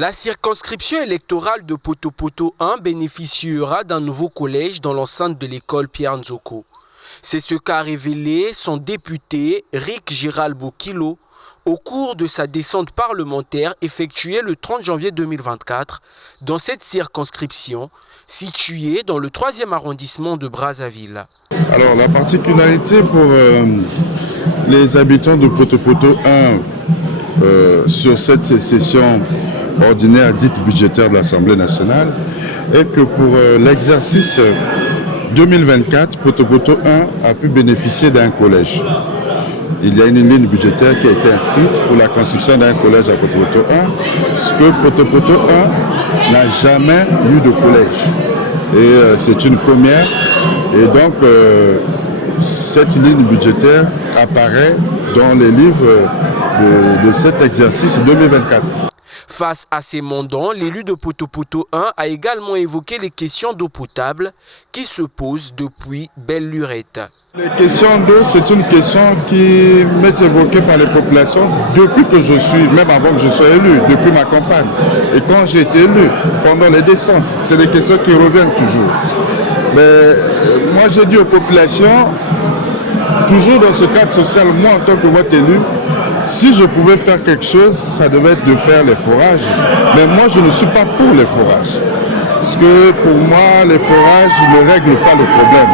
La circonscription électorale de Poto-Poto 1 bénéficiera d'un nouveau collège dans l'enceinte de l'école Pierre Nzoko. C'est ce qu'a révélé son député Rick Gérald Boukilo au cours de sa descente parlementaire effectuée le 30 janvier 2024 dans cette circonscription située dans le 3e arrondissement de Brazzaville. Alors la particularité pour les habitants de Poto-Poto 1 sur cette session ordinaire dite budgétaire de l'Assemblée nationale est que pour l'exercice 2024, Poto-Poto 1 a pu bénéficier d'un collège. Il y a une ligne budgétaire qui a été inscrite pour la construction d'un collège à Poto-Poto 1, ce que Poto-Poto 1 n'a jamais eu de collège. Et c'est une première. Et donc, cette ligne budgétaire apparaît dans les livres de cet exercice 2024. Face à ces mandants, l'élu de Poto-Poto 1 a également évoqué les questions d'eau potable qui se posent depuis belle lurette. Les questions d'eau, c'est une question qui m'est évoquée par les populations depuis que je suis, même avant que je sois élu, depuis ma campagne. Et quand j'ai été élu, pendant les descentes, c'est des questions qui reviennent toujours. Mais moi, j'ai dit aux populations, toujours dans ce cadre social, moi en tant que votre élu, si je pouvais faire quelque chose, ça devait être de faire les forages. Mais moi, je ne suis pas pour les forages. Parce que pour moi, les forages ne règlent pas le problème.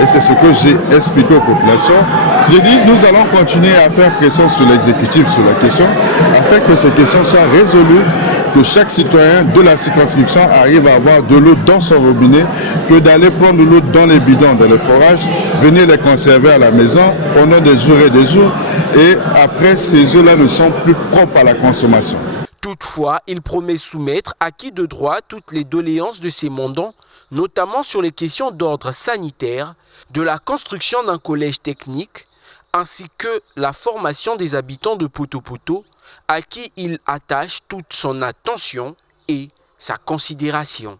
Et c'est ce que j'ai expliqué aux populations. J'ai dit, nous allons continuer à faire pression sur l'exécutif sur la question, afin que ces questions soient résolues, que chaque citoyen de la circonscription arrive à avoir de l'eau dans son robinet, que d'aller prendre de l'eau dans les bidons, dans les forages, venir les conserver à la maison pendant des jours et des jours. Et après, ces eaux-là ne sont plus propres à la consommation. Toutefois, il promet soumettre acquis de droit toutes les doléances de ses mandants, notamment sur les questions d'ordre sanitaire, de la construction d'un collège technique, ainsi que la formation des habitants de Poto-Poto, à qui il attache toute son attention et sa considération.